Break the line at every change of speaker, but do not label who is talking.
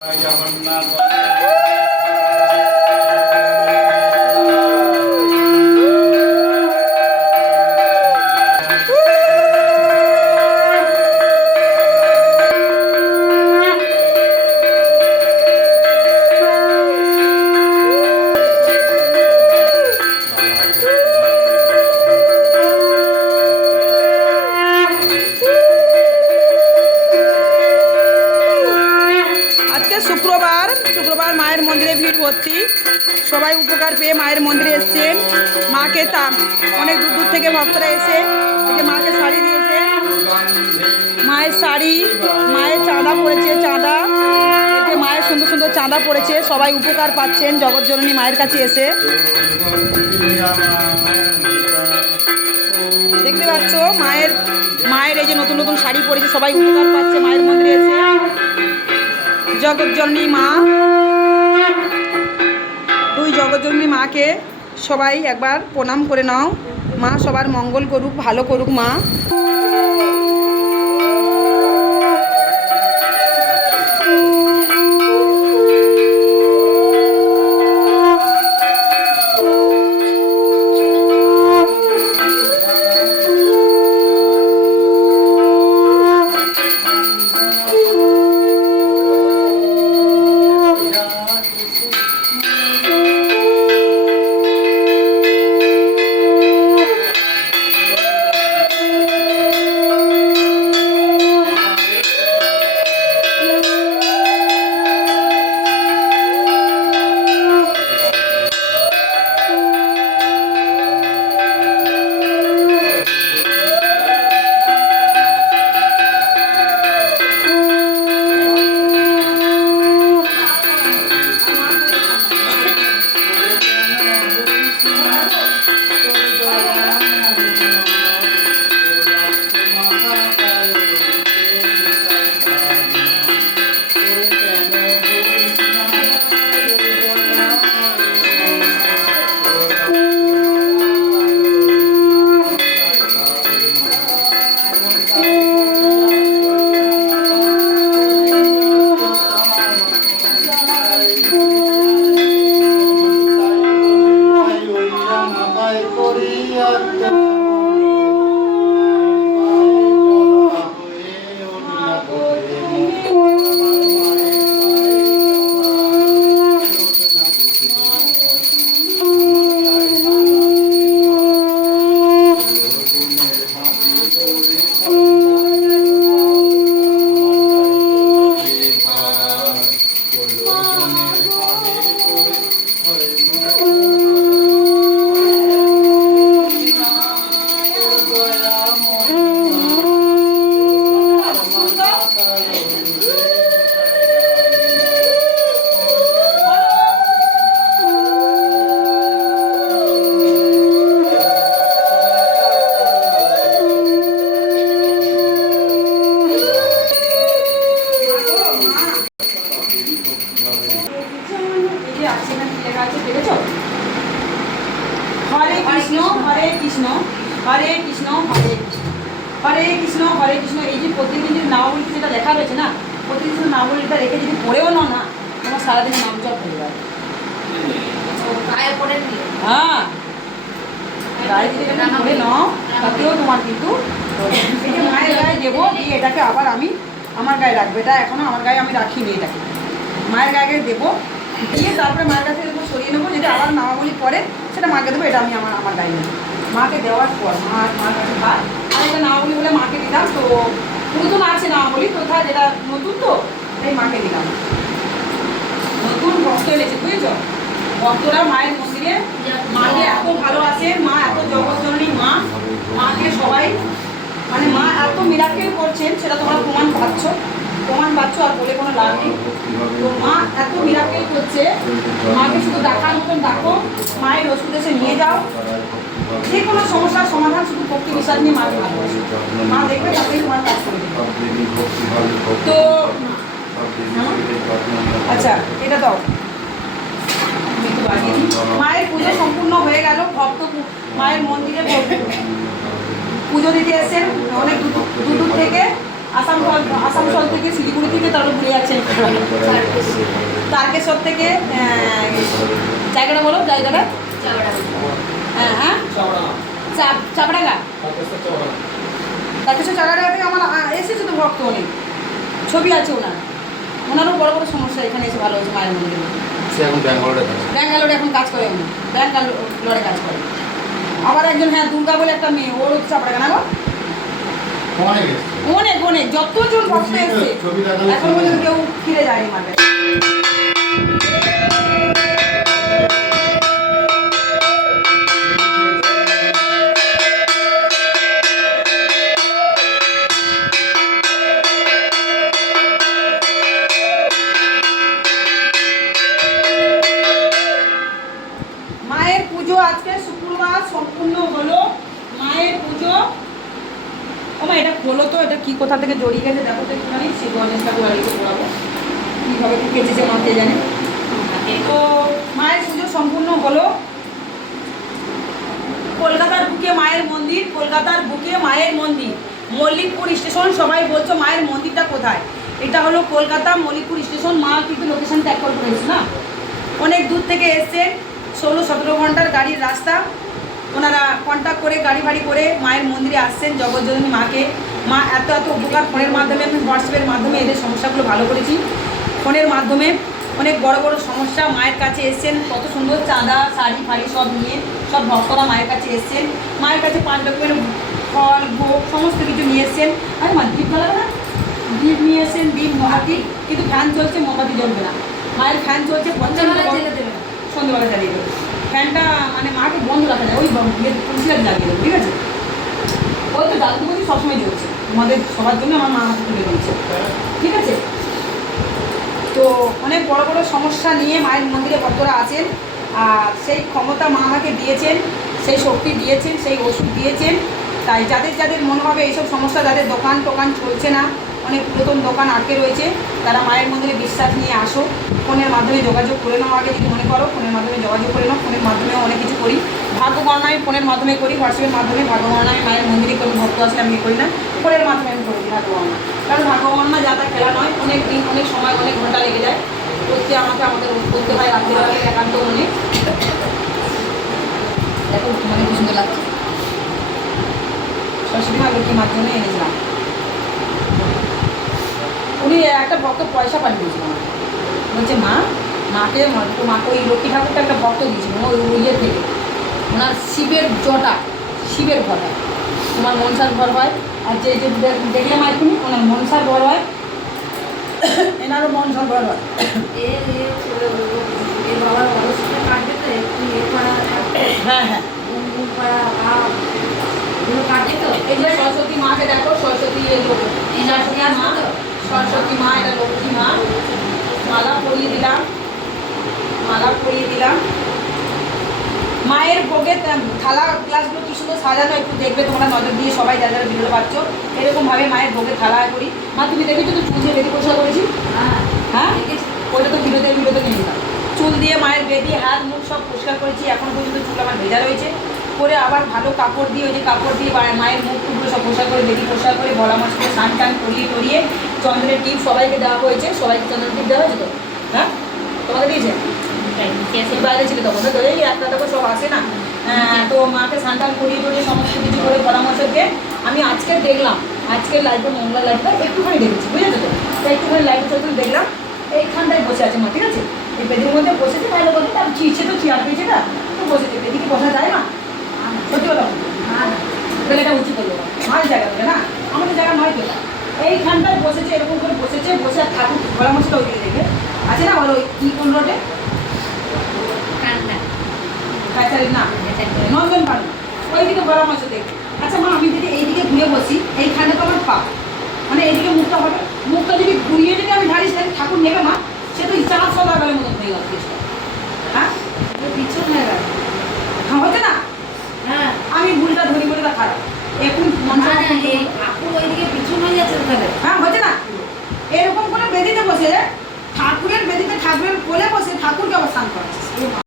আজকে সবাই উপকার পেয়ে মায়ের মন্দিরে এসছেন মাকে তা অনেক দূর দূর থেকে ভক্তরা এসে যে মাকে শাড়ি দিয়েছে। মায়ের শাড়ি, মায়ের চাঁদা পড়েছে, চাঁদা। যে মায়ের সুন্দর সুন্দর চাঁদা পড়েছে। সবাই উপকার পাচ্ছেন জগৎজননী মায়ের কাছে এসে। দেখতে পাচ্ছ, মায়ের মায়ের এই যে নতুন নতুন শাড়ি পরেছে, সবাই উপকার পাচ্ছে মায়ের মন্দিরে এসে। জগৎজননী মা তুই জগৎজননী মাকে সবাই একবার প্রণাম করে নাও। মা সবার মঙ্গল করুক, ভালো করুক মা। এই হরে এই যে প্রতিদিন যদি নামাবলিতে যেটা লেখা রয়েছে না প্রতিদিন যদি নামাবলিটা রেখে যদি পড়েও নাও না তোমার সারাদিন নাম জপ হয়ে যাবে। হ্যাঁ। গায়ে যদি এটা পড়ে নাও তাতেও তোমার কিন্তু এই যে মায়ের গায়ে দেবো দিয়ে এটাকে আবার আমি আমার গায়ে রাখব। এটা এখনও আমার গায়ে আমি রাখিনি এটাকে। মায়ের গায়ে গায়ে দেবো দিয়ে তারপরে মায়ের কাছে সরিয়ে নেব যদি আবার নামাবলি পরে সেটা মাকে দেবো এটা আমি আমার আমার গায়ে নেব। মাকে দেওয়ার পর, মা মার কাছে আর এটা নামাবলি বলে মাকে দিলাম, তো নতুন আছে না বলি কোথায়, যেটা নতুন তো, তাই মাকে দিলাম। নতুন ভক্ত এনেছে, বুঝেছ? ভক্তরা মায়ের মন্দিরে, মাকে এত ভালো আছে মা এত জগৎজননী, মা, মাকে সবাই মানে মা এত মিরাকেল করছেন, সেটা তোমরা প্রমাণ পাচ্ছ। প্রমাণ পাচ্ছ আর বলে কোনো লাভ নেই। তো মা এত মিরাকেল করছে, মাকে শুধু ডাকার মতন ডাকো মায়ের ওষুধ এসে নিয়ে যাও। যে কোনো সমস্যার সমাধান শুধু ভক্তি বিশ্বাস নিয়ে মাকে ভালোবাসে মা দেখবে তাতেই তোমার কাজ করে তো আচ্ছা এটা দাও। মায়ের পুজো সম্পূর্ণ হয়ে গেল, ভক্ত মায়ের মন্দিরে পুজো দিতে এসেছেন, অনেক দূর থেকে। আসানসোল আসানসোল থেকে, শিলিগুড়ি থেকে তারপর ঘুরে যাচ্ছেন। তারকেশ্বর থেকে জায়গাটা বলো, জায়গাটা? হ্যাঁ হ্যাঁ চাপ চাপড়াঙ্গা তারকেশ্বর চাপড়াঙ্গা থেকে আমার এসেছে তো ভক্ত অনেক ছবি আছে ওনার। ওনারও বড় বড় সমস্যা এখানে এসে ভালো হয়েছে মায়ের মন্দিরে।
সে এখন ব্যাঙ্গালোরে
ব্যাঙ্গালোরে এখন কাজ করে উনি। ব্যাঙ্গালোরে কাজ করে। আবার একজন হ্যাঁ দুর্গা বলে একটা মেয়ে ওর চাপড়াঙ্গা না গো?
অনেক
অনেক অনেক যতজন ভক্ত এসছে। এখন পর্যন্ত কেউ ফিরে যায়নি মাকে মায়ের পুজো আজকে শুক্রবার সম্পূর্ণ হলো। মায়ের পুজো। ও মা, এটা খোলো তো, এটা কি কোথা থেকে জড়িয়ে গেছে? দেখো তো একটুখানি সে গণেশ ঠাকুর আড়িতে পড়াবো কীভাবে কি কেটেছে মা কে জানে? তো মায়ের পুজো সম্পূর্ণ হলো। কলকাতার বুকে মায়ের মন্দির, কলকাতার বুকে মায়ের মন্দির। মল্লিকপুর স্টেশন, সবাই বলছো মায়ের মন্দিরটা কোথায়? এটা হলো কলকাতা মল্লিকপুর স্টেশন। মা কিন্তু লোকেশন ট্যাগ করে করেছে না। অনেক দূর থেকে এসছেন। ষোলো সতেরো ঘণ্টার গাড়ির রাস্তা। ওনারা কন্ট্যাক্ট করে গাড়ি ফাড়ি করে মায়ের মন্দিরে আসছেন জগজ্জননী মাকে। মা এত এত উপকার ফোনের মাধ্যমে আমি হোয়াটসঅ্যাপের মাধ্যমে এদের সমস্যাগুলো ভালো করেছি। ফোনের মাধ্যমে অনেক বড় বড় সমস্যা মায়ের কাছে এসছেন কত সুন্দর চাঁদা শাড়ি ফাড়ি সব নিয়ে সব ভক্তরা মায়ের কাছে এসছেন। মায়ের কাছে পাঁচ রকমের ফল ভোগ সমস্ত কিছু নিয়ে এসছেন। আরে মা দ্বীপ জ্বালাবে না? দ্বীপ নিয়ে এসছেন দ্বীপ মহাতি কিন্তু ফ্যান চলছে মোমবাতি জ্বলবে না। মায়ের ফ্যান চলছে প্রচণ্ড গরম। সন্ধ্যেবেলা জ্বালিয়ে দেবো। ফ্যানটা মানে মাকে বন্ধ রাখা যায়, ওই পরিষ্কার জ্বালিয়ে দেবো, ঠিক আছে? ওই তো বলছি সবসময় জ্বলছে, আমাদের সবার জন্য আমার মা হাতে তুলে দিচ্ছে ঠিক আছে? তো অনেক বড় বড় সমস্যা নিয়ে মায়ের মন্দিরে ভক্তরা আছেন, আর সেই ক্ষমতা মা আমাকে দিয়েছেন, সেই শক্তি দিয়েছেন, সেই ওষুধ দিয়েছেন, তাই যাদের যাদের মনে হবে এইসব সমস্যা, যাদের দোকান টোকান চলছে না অনেক পুরাতন দোকান আটকে রয়েছে, তারা মায়ের মন্দিরে বিশ্বাস নিয়ে আসো। ফোনের মাধ্যমে যোগাযোগ করে নাও আগে, যদি মনে করো, ফোনের মাধ্যমে যোগাযোগ করে নাও, ফোনের মাধ্যমে অনেক কিছু করি। ভাগ্য গণনা আমি ফোনের মাধ্যমে করি, হোয়াটসঅ্যাপের মাধ্যমে ভাগ্য গণনা আমি মায়ের মন্দিরে কোনো ভক্ত আসলে আমি করি না। ফোনের মাধ্যমে আমি করি ভাগ্য গণনা কারণ ভাগ্য গণনা যাতা খেলা নয়, অনেক দিন, অনেক সময়, অনেক ঘণ্টা লেগে যায়। করতে আমাকে, আমাদের করতে হয় রাত্রিবেলা একান্ত মনে। দেখো মানে কি সুন্দর লাগছে। সরস্বতী মা লক্ষ্মী জন্য এনেছিলাম। উনি একটা ভক্ত পয়সা পাঠিয়ে দিয়েছিল আমাকে বলছে মা মাকে মাকে ওই লক্ষ্মী ঠাকুরটা একটা ভক্ত দিয়েছিল ওই ইয়ে থেকে। ওনার শিবের জটা শিবের ঘর হয়। তোমার মনসার ঘর হয়। আর যে যে দে- দেখলে মা তুমি ওনার মনসার ঘর হয়। এনারও মনসার ঘর হয়। হ্যাঁ হ্যাঁ। এই যে সরস্বতী মাকে দেখো সরস্বতী এই সরস্বতী মা সরস্বতী মা এটা লক্ষ্মী মা। মালা পরিয়ে দিলাম। মালা পরিয়ে দিলাম। মায়ের ভোগে থালা গ্লাসগুলো কি সুন্দর সাজানো একটু দেখবে তোমরা নজর দিয়ে সবাই যারা যারা ভিডিও পাচ্ছ এরকমভাবে মায়ের ভোগে থালা করি। মা তুমি দেখেছ তো চুল দিয়ে বেদি পরিষ্কার করেছি? হ্যাঁ ওইটা তো ভিডিওতে ভিডিওতে নিয়ে নিলাম। চুল দিয়ে মায়ের বেদি হাত মুখ সব পরিষ্কার করেছি। এখনও পর্যন্ত চুল আমার ভেজা রয়েছে। করে আবার ভালো কাপড় দিয়ে ওই যে কাপড় দিয়ে মায়ের মুখ টুকরো সব পরিষ্কার করে বেদি পরিষ্কার করে বলা মাছ করে স্নান টান করিয়ে টরিয়ে চন্দ্রের টিপ সবাইকে দেওয়া হয়েছে সবাইকে চন্দ্রের টিপ দেওয়া হয়েছে তো? হ্যাঁ? তোমাকে দিয়েছে? এই বাইরে ছিল তখন তো এই একটা সব আসে না? হ্যাঁ, তো মাকে স্নান করিয়ে টরিয়ে সমস্ত কিছু করে পরামর্শ দিয়ে আমি আজকে দেখলাম। আজকের লাইভটা মঙ্গল লাইভটা একটুখানি দেখেছি বুঝেছ তো? তো একটুখানি লাইভ চলতে দেখলাম এইখানটায় বসে আছে মা ঠিক আছে? এই বেদির মধ্যে বসেছে বাইরে বলতে তার চিরছে তো চেয়ার পেয়েছে না তো বসেছে বেদিকে বসা যায় না? সত্যি কথা। তাহলে এটা উচিত হলো। মায়ের জায়গা থেকে না? আমাদের জায়গা নয় তো। এইখানটায় বসেছে এরকম করে বসেছে বসে আর ঠাকুর পরামর্শটা ওইদিকে দেখে। আছে না বলো ওই কি কোন রোডে? কাছারি না? নন্দন পাড়া ওইদিকে পরামর্শ দেখে। আচ্ছা মা আমি যদি এইদিকে ঘুরে বসি এইখানে তো আমার পা মানে এইদিকে মুখটা হবে। মুখটা যদি ঘুরিয়ে যদি আমি ধারি সেটা ঠাকুর নেবে মা। সে তো ইচ্ছা সদা গেলে মতন হয়ে? গেল। হ্যাঁ হ্যাঁ হচ্ছে না? আমি ভুলটা ধরি বলে তা খারাপ। এখন মনটা হ্যাঁ হচ্ছে না? এরকম করে বেদিতে বসে ঠাকুরের বেদিতে ঠাকুরের কোলে বসে ঠাকুরকে অবস্থান করাচ্ছে